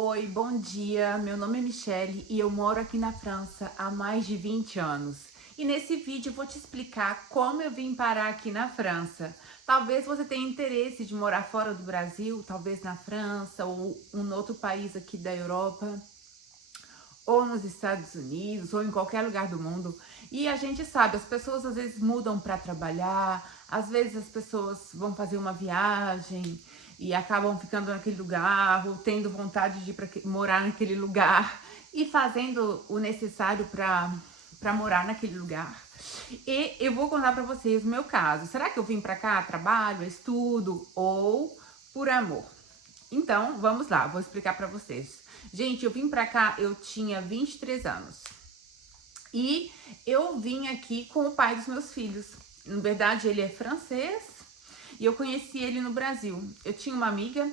Oi, bom dia. Meu nome é Michele e eu moro aqui na França há mais de 20 anos. E nesse vídeo eu vou te explicar como eu vim parar aqui na França. Talvez você tenha interesse de morar fora do Brasil, talvez na França ou um outro país aqui da Europa, ou nos Estados Unidos, ou em qualquer lugar do mundo. E a gente sabe, as pessoas às vezes mudam para trabalhar, às vezes as pessoas vão fazer uma viagem e acabam ficando naquele lugar, ou tendo vontade de ir para morar naquele lugar e fazendo o necessário para morar naquele lugar. E eu vou contar para vocês o meu caso. Será que eu vim para cá, trabalho, estudo ou por amor? Então, vamos lá, vou explicar para vocês. Gente, eu vim pra cá, eu tinha 23 anos. E eu vim aqui com o pai dos meus filhos. Na verdade, ele é francês e eu conheci ele no Brasil. Eu tinha uma amiga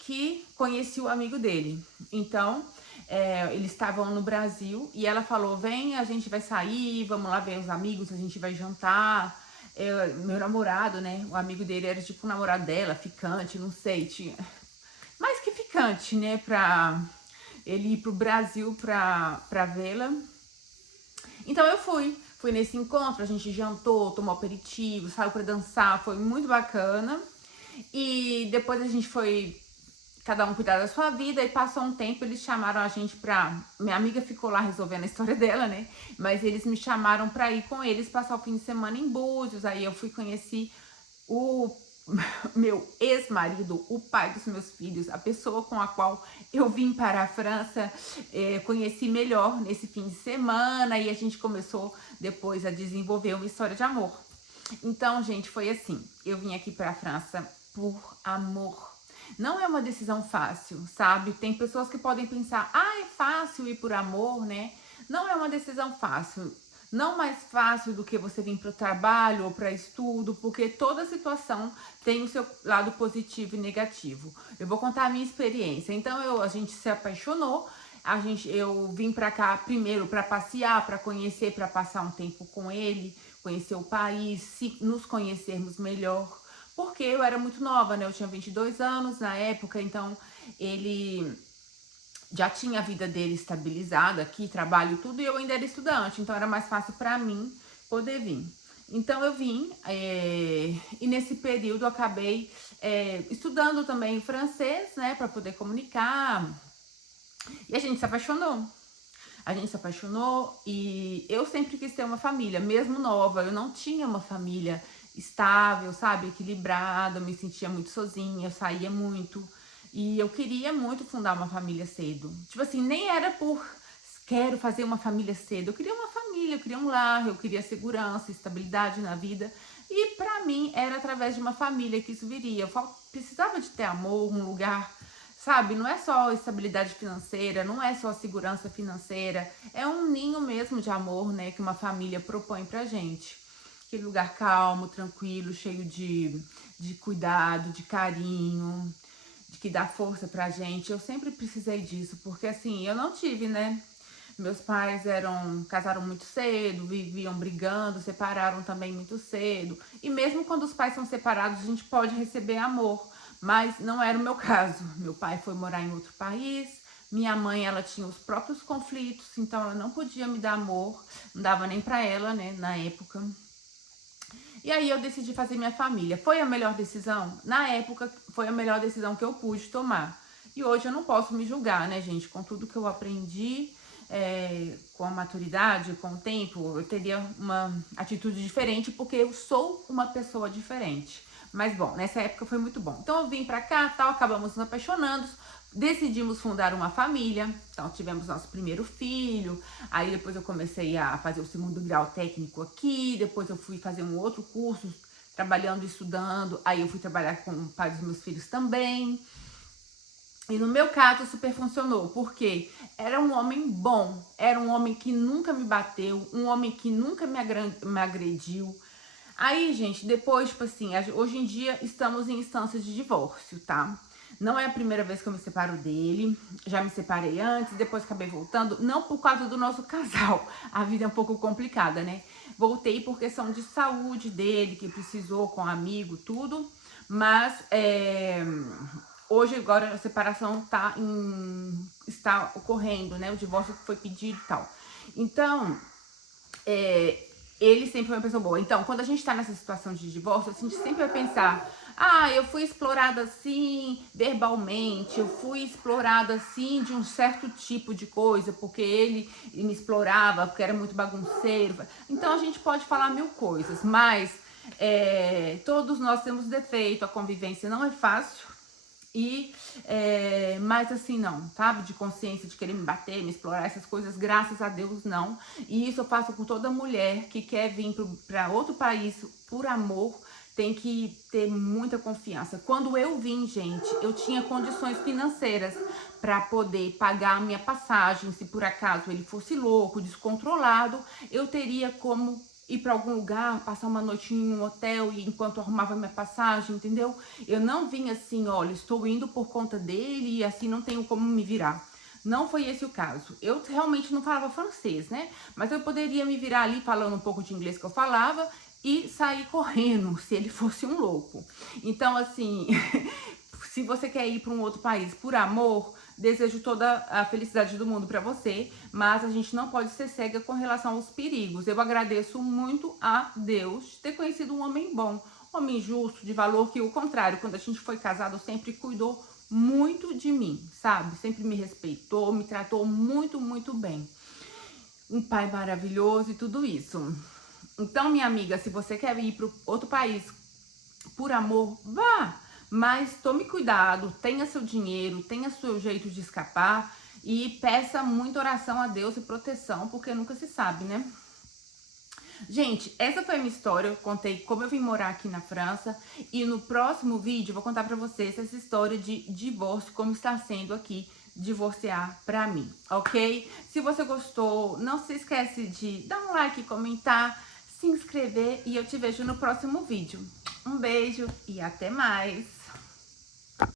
que conhecia o amigo dele. Então, eles estavam no Brasil e ela falou: vem, a gente vai sair, vamos lá ver os amigos, a gente vai jantar. Meu namorado, né? O amigo dele era tipo o namorado dela, ficante, não sei, tinha mais que ficante, né? Pra ele ir pro Brasil pra vê-la. Então eu fui nesse encontro, a gente jantou, tomou aperitivo, saiu pra dançar, foi muito bacana. E depois a gente foi cada um cuidar da sua vida e passou um tempo, eles chamaram a gente pra... Minha amiga ficou lá resolvendo a história dela, né? Mas eles me chamaram pra ir com eles passar o fim de semana em Búzios. Aí eu fui conhecer o meu ex-marido, o pai dos meus filhos, a pessoa com a qual eu vim para a França, conheci melhor nesse fim de semana e a gente começou depois a desenvolver uma história de amor. Então, gente, foi assim, eu vim aqui para a França por amor. Não é uma decisão fácil, sabe? Tem pessoas que podem pensar, ah, é fácil ir por amor, né? Não é uma decisão fácil. Não mais fácil do que você vir para o trabalho ou para estudo, porque toda situação tem o seu lado positivo e negativo. Eu vou contar a minha experiência. Então, a gente se apaixonou. Eu vim para cá primeiro para passear, para conhecer, para passar um tempo com ele, conhecer o país, nos conhecermos melhor. Porque eu era muito nova, né? Eu tinha 22 anos na época, então ele já tinha a vida dele estabilizada aqui, trabalho e tudo, e eu ainda era estudante, então era mais fácil para mim poder vir. Então eu vim, e nesse período eu acabei estudando também francês, né, para poder comunicar, e a gente se apaixonou. A gente se apaixonou e eu sempre quis ter uma família, mesmo nova. Eu não tinha uma família estável, sabe? Equilibrada, eu me sentia muito sozinha, eu saía muito. E eu queria muito fundar uma família cedo. Tipo assim, nem era por quero fazer uma família cedo. Eu queria uma família, eu queria um lar, eu queria segurança, estabilidade na vida. E pra mim era através de uma família que isso viria. Precisava de ter amor, um lugar, sabe? Não é só estabilidade financeira, não é só segurança financeira, é um ninho mesmo de amor, né, que uma família propõe pra gente. Aquele lugar calmo, tranquilo, cheio de cuidado, de carinho, de que dá força pra gente. Eu sempre precisei disso, porque assim, eu não tive, né? Meus pais casaram muito cedo, viviam brigando, separaram também muito cedo. E mesmo quando os pais são separados, a gente pode receber amor, mas não era o meu caso. Meu pai foi morar em outro país, minha mãe, ela tinha os próprios conflitos, então ela não podia me dar amor, não dava nem pra ela, né, na época. E aí eu decidi fazer minha família. Foi a melhor decisão? Na época, foi a melhor decisão que eu pude tomar. E hoje eu não posso me julgar, né, gente? Com tudo que eu aprendi, com a maturidade, com o tempo, eu teria uma atitude diferente, porque eu sou uma pessoa diferente. Mas bom, nessa época foi muito bom. Então eu vim pra cá, tal, acabamos nos apaixonando, decidimos fundar uma família. Então tivemos nosso primeiro filho. Aí depois eu comecei a fazer o segundo grau técnico aqui. Depois eu fui fazer um outro curso, trabalhando e estudando. Aí eu fui trabalhar com o pai dos meus filhos também. E no meu caso super funcionou, porque era um homem bom, era um homem que nunca me bateu, um homem que nunca me agrediu. Aí, gente, depois, tipo assim, hoje em dia estamos em instância de divórcio, tá? Não é a primeira vez que eu me separo dele, já me separei antes, depois acabei voltando, não por causa do nosso casal, a vida é um pouco complicada, né? Voltei por questão de saúde dele, que precisou com amigo, tudo, mas Hoje, agora, a separação está ocorrendo, né? O divórcio foi pedido e tal. Então, ele sempre foi uma pessoa boa. Então, quando a gente tá nessa situação de divórcio, a gente sempre vai pensar: ah, eu fui explorada assim verbalmente, eu fui explorada assim de um certo tipo de coisa, porque ele me explorava, porque era muito bagunceiro. Então, a gente pode falar mil coisas, mas todos nós temos defeito, a convivência não é fácil. Mas assim, não, sabe? De consciência, de querer me bater, me explorar, essas coisas, graças a Deus, não. E isso eu faço com toda mulher que quer vir para outro país por amor, tem que ter muita confiança. Quando eu vim, gente, eu tinha condições financeiras para poder pagar a minha passagem. Se por acaso ele fosse louco, descontrolado, eu teria como ir para algum lugar, passar uma noite em um hotel e enquanto eu arrumava minha passagem, entendeu? Eu não vim assim, olha, estou indo por conta dele e assim não tenho como me virar. Não foi esse o caso. Eu realmente não falava francês, né? Mas eu poderia me virar ali falando um pouco de inglês que eu falava e sair correndo se ele fosse um louco. Então, assim, se você quer ir para um outro país por amor, desejo toda a felicidade do mundo para você, mas a gente não pode ser cega com relação aos perigos. Eu agradeço muito a Deus ter conhecido um homem bom, um homem justo, de valor, que o contrário, quando a gente foi casado, sempre cuidou muito de mim, sabe? Sempre me respeitou, me tratou muito, muito bem. Um pai maravilhoso e tudo isso. Então, minha amiga, se você quer ir para outro país por amor, vá. Mas tome cuidado, tenha seu dinheiro, tenha seu jeito de escapar e peça muita oração a Deus e proteção, porque nunca se sabe, né? Gente, essa foi a minha história. Eu contei como eu vim morar aqui na França. E no próximo vídeo eu vou contar pra vocês essa história de divórcio, como está sendo aqui divorciar pra mim, ok? Se você gostou, não se esquece de dar um like, comentar, se inscrever e eu te vejo no próximo vídeo. Um beijo e até mais!